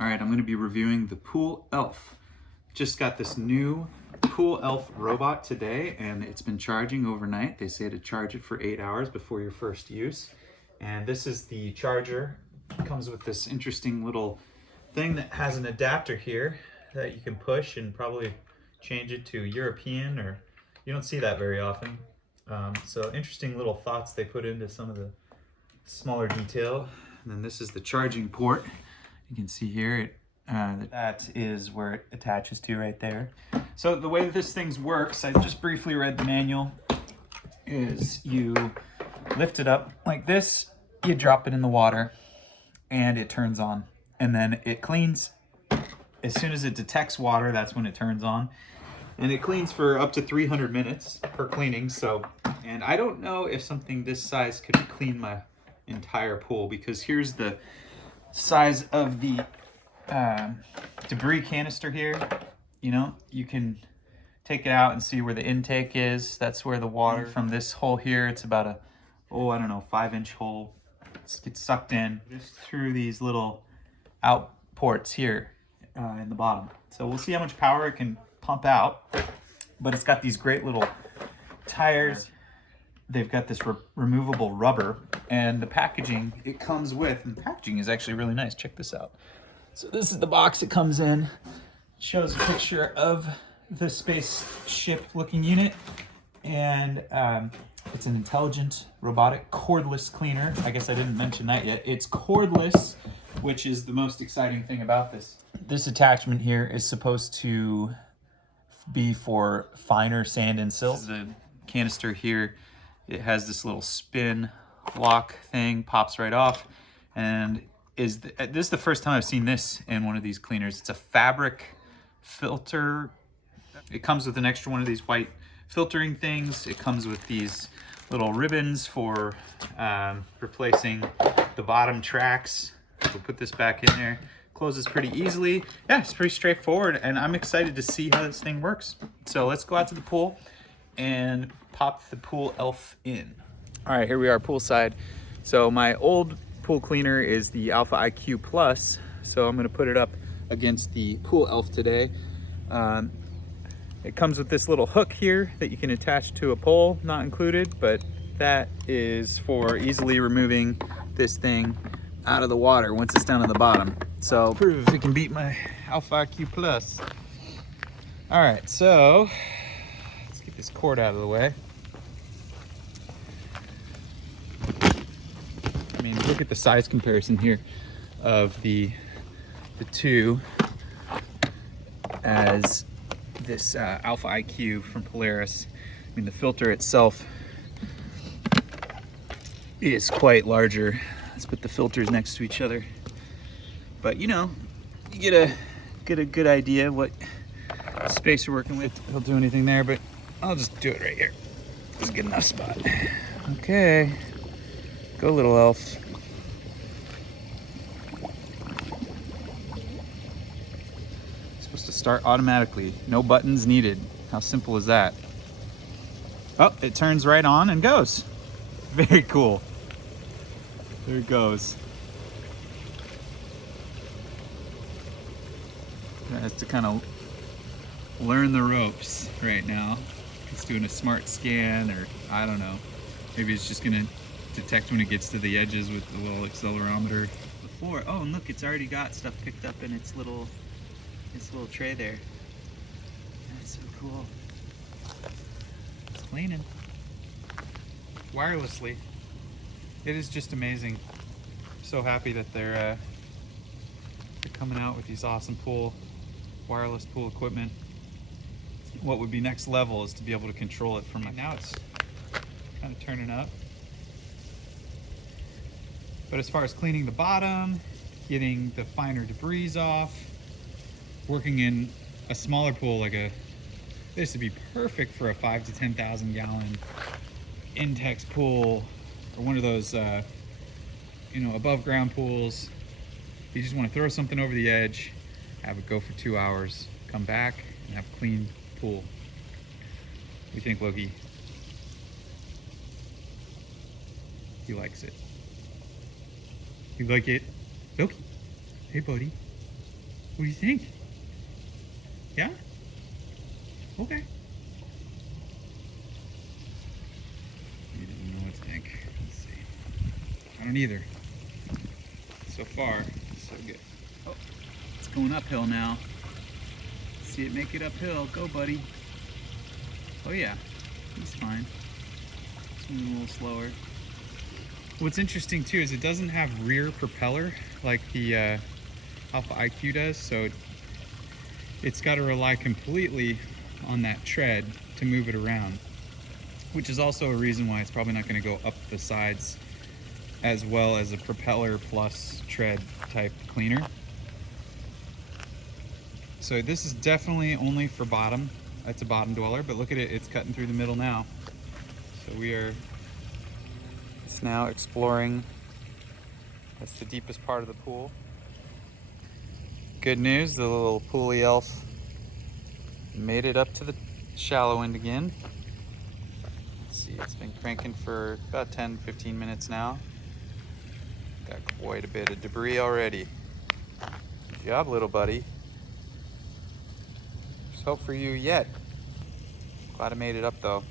All right, I'm going to be reviewing the PoolElf. Just got this new PoolElf robot today, and it's been charging overnight. They say to charge it for 8 hours before your first use. And this is the charger. It comes with this interesting little thing that has an adapter here that you can push and probably change it to European, or you don't see that very often. So interesting little thoughts they put into some of the smaller detail. And then this is the charging port. You can see here, that is where it attaches to right there. So the way that this thing works, I just briefly read the manual, is you lift it up like this, you drop it in the water, and it turns on. And then it cleans. As soon as it detects water, that's when it turns on. And it cleans for up to 300 minutes per cleaning. So, and I don't know if something this size could clean my entire pool, because here's the size of the debris canister here. You know, you can take it out and see where the intake is. That's where the water from this hole here, it's about a, I don't know, 5-inch hole. It gets sucked in just through these little out ports here in the bottom. So we'll see how much power it can pump out. But it's got these great little tires. They've got this removable rubber, and the packaging it comes with, and the packaging is actually really nice. Check this out. So this is the box it comes in. It shows a picture of the spaceship looking unit, and it's an intelligent robotic cordless cleaner. I guess I didn't mention that yet. It's cordless, which is the most exciting thing about this. This attachment here is supposed to be for finer sand and silt. The canister here, it has this little spin lock thing, pops right off, and this is the first time I've seen this in one of these cleaners. It's a fabric filter. It comes with an extra one of these white filtering things. It comes with these little ribbons for replacing the bottom tracks. We'll put this back in there. Closes pretty easily. Yeah, it's pretty straightforward, and I'm excited to see how this thing works. So let's go out to the pool and pop the PoolElf in. All right, here we are poolside. So my old pool cleaner is the Alpha IQ Plus, so I'm gonna put it up against the PoolElf today. It comes with this little hook here that you can attach to a pole, not included, but that is for easily removing this thing out of the water once it's down on the bottom. So prove it can beat my Alpha IQ Plus. All right, so let's get this cord out of the way. I mean, look at the size comparison here of the two, as this Alpha IQ from Polaris. I mean, the filter itself is quite larger. Let's put the filters next to each other. But you know, you get a good idea what space you're working with. He'll do anything there, but I'll just do it right here. This is a good enough spot. Okay, go little elf. Supposed to start automatically. No buttons needed. How simple is that? Oh, it turns right on and goes. Very cool. There it goes. It has to kind of learn the ropes right now. It's doing a smart scan, or I don't know. Maybe it's just gonna detect when it gets to the edges with the little accelerometer. Before, oh, and look, it's already got stuff picked up in its little tray there. That's so cool. It's cleaning wirelessly. It is just amazing. I'm so happy that they're coming out with these awesome wireless pool equipment. What would be next level is to be able to control it from now. It's kind of turning up. But as far as cleaning the bottom, getting the finer debris off, working in a smaller pool this would be perfect for a 5,000 to 10,000 gallon Intex pool, or one of those above ground pools. You just want to throw something over the edge, have it go for 2 hours, come back and have a clean pool. What do you think, Loki? He likes it. You like it? Loki, hey buddy. What do you think? Yeah? Okay. You didn't know what to think. Let's see. I don't either. So far, so good. Oh, it's going uphill now. See it make it uphill. Go, buddy. Oh yeah, he's fine. Just moving a little slower. What's interesting too is it doesn't have rear propeller like the Alpha IQ does, so it's got to rely completely on that tread to move it around, which is also a reason why it's probably not going to go up the sides as well as a propeller plus tread type cleaner. So this is definitely only for bottom. It's a bottom dweller, but look at it, it's cutting through the middle now. So it's now exploring. That's the deepest part of the pool. Good news, the little PoolElf made it up to the shallow end again. Let's see, it's been cranking for about 10-15 minutes now. Got quite a bit of debris already. Good job, little buddy. There's hope for you yet. Glad I made it up though.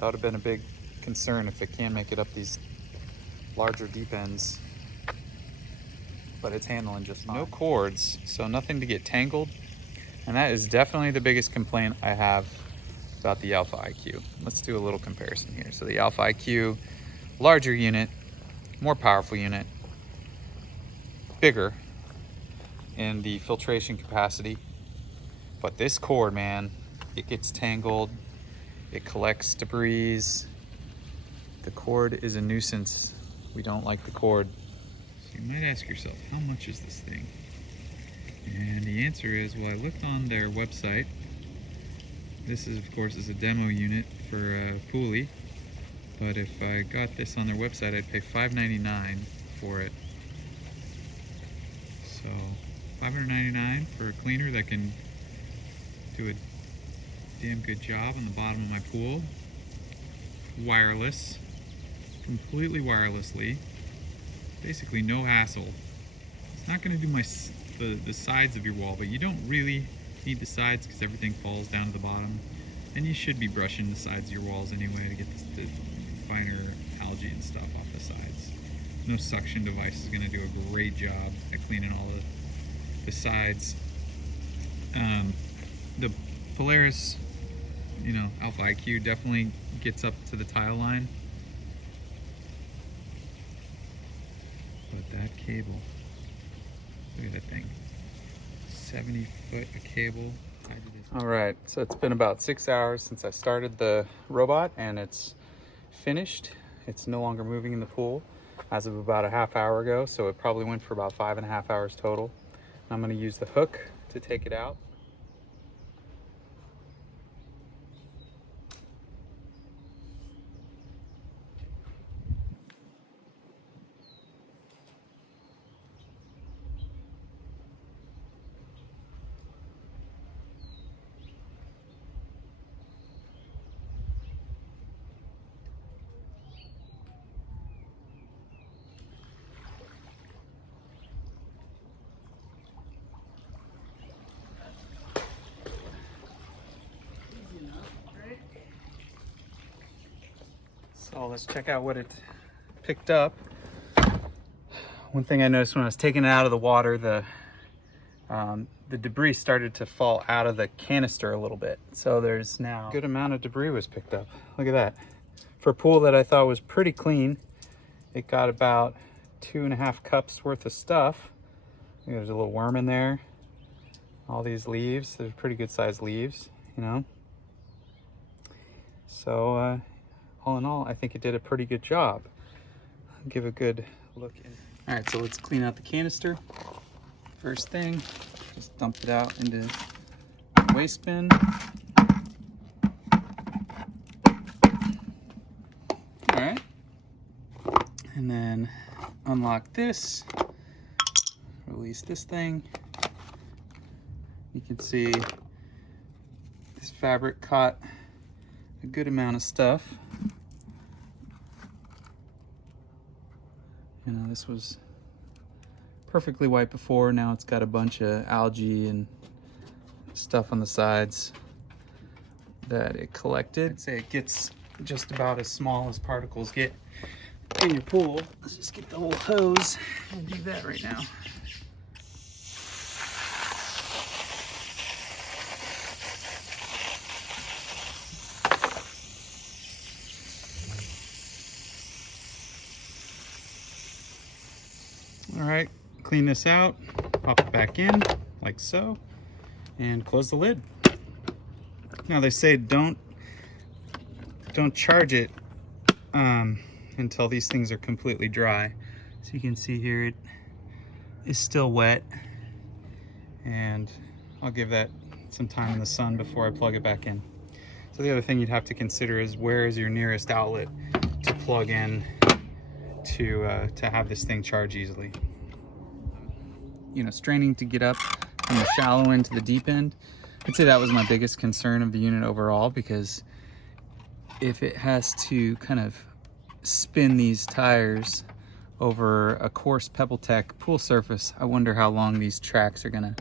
That would have been a big concern if it can't make it up these larger deep ends. But it's handling just fine. No cords, so nothing to get tangled. And that is definitely the biggest complaint I have about the Alpha IQ. Let's do a little comparison here. So the Alpha IQ, larger unit, more powerful unit, bigger in the filtration capacity. But this cord, man, it gets tangled, it collects debris. The cord is a nuisance. We don't like the cord. So you might ask yourself, how much is this thing? And the answer is, well, I looked on their website. This is, of course, is a demo unit for Pooli. But if I got this on their website, I'd pay $5.99 for it. So $5.99 for a cleaner that can do a damn good job on the bottom of my pool. Wireless, completely wirelessly. Basically no hassle. It's not going to do the sides of your wall, but you don't really need the sides because everything falls down to the bottom. And you should be brushing the sides of your walls anyway to get the finer algae and stuff off the sides. No suction device is going to do a great job at cleaning all the sides. The Polaris, Alpha IQ definitely gets up to the tile line. But that cable, look at that thing, 70 foot of cable. All right, so it's been about 6 hours since I started the robot and it's finished. It's no longer moving in the pool as of about a half hour ago, so it probably went for about 5.5 hours total. I'm going to use the hook to take it out. So let's check out what it picked up. One thing I noticed when I was taking it out of the water, the debris started to fall out of the canister a little bit. So there's now a good amount of debris was picked up. Look at that. For a pool that I thought was pretty clean, it got about 2.5 cups worth of stuff. There's a little worm in there. All these leaves, they're pretty good sized leaves, So all in all, I think it did a pretty good job. I'll give a good look in. All right, so let's clean out the canister. First thing, just dump it out into the waste bin. All right, and then unlock this, release this thing. You can see this fabric caught a good amount of stuff. This was perfectly white before. Now it's got a bunch of algae and stuff on the sides that it collected. I'd say it gets just about as small as particles get in your pool. Let's just get the whole hose and do that right now. All right, clean this out, pop it back in like so, and close the lid. Now they say don't charge it until these things are completely dry. So you can see here it is still wet, and I'll give that some time in the sun before I plug it back in. So the other thing you'd have to consider is where is your nearest outlet to plug in to have this thing charge easily. You know, straining to get up from the shallow end to the deep end, I'd say that was my biggest concern of the unit overall, because if it has to kind of spin these tires over a coarse PebbleTech pool surface, I wonder how long these tracks are gonna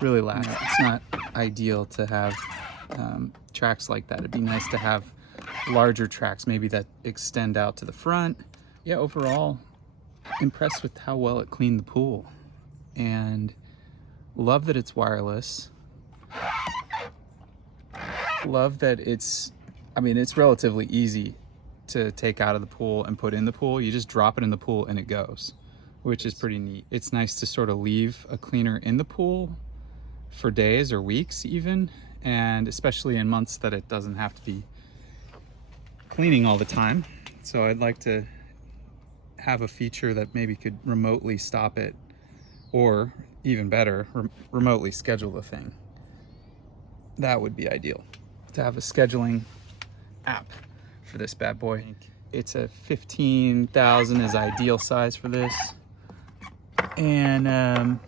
really last. It's not ideal to have tracks like that. It'd be nice to have larger tracks, maybe that extend out to the front. Yeah, overall, impressed with how well it cleaned the pool, and love that it's wireless. Love that it's relatively easy to take out of the pool and put in the pool. You just drop it in the pool and it goes, which is pretty neat. It's nice to sort of leave a cleaner in the pool for days or weeks even, and especially in months that it doesn't have to be cleaning all the time. So I'd like to have a feature that maybe could remotely stop it, or even better, remotely schedule the thing. That would be ideal, to have a scheduling app for this bad boy. It's a 15,000 is ideal size for this, and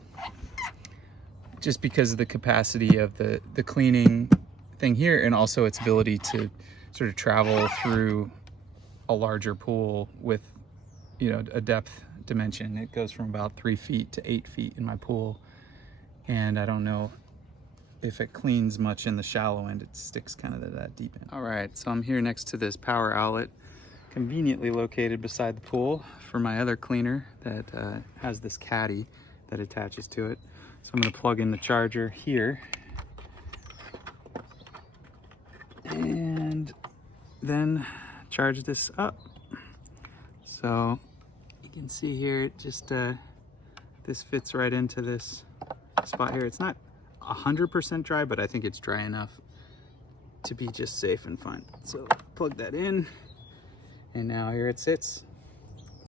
just because of the capacity of the cleaning thing here, and also its ability to sort of travel through a larger pool with, you know, a depth dimension. It goes from about 3 feet to 8 feet in my pool, and I don't know if it cleans much in the shallow end. It sticks kind of to that deep end. All right, so I'm here next to this power outlet, conveniently located beside the pool for my other cleaner that has this caddy that attaches to it. So I'm going to plug in the charger here, and then charge this up. So you can see here, it just this fits right into this spot here. It's not 100% dry, but I think it's dry enough to be just safe and fine. So plug that in, and now here it sits.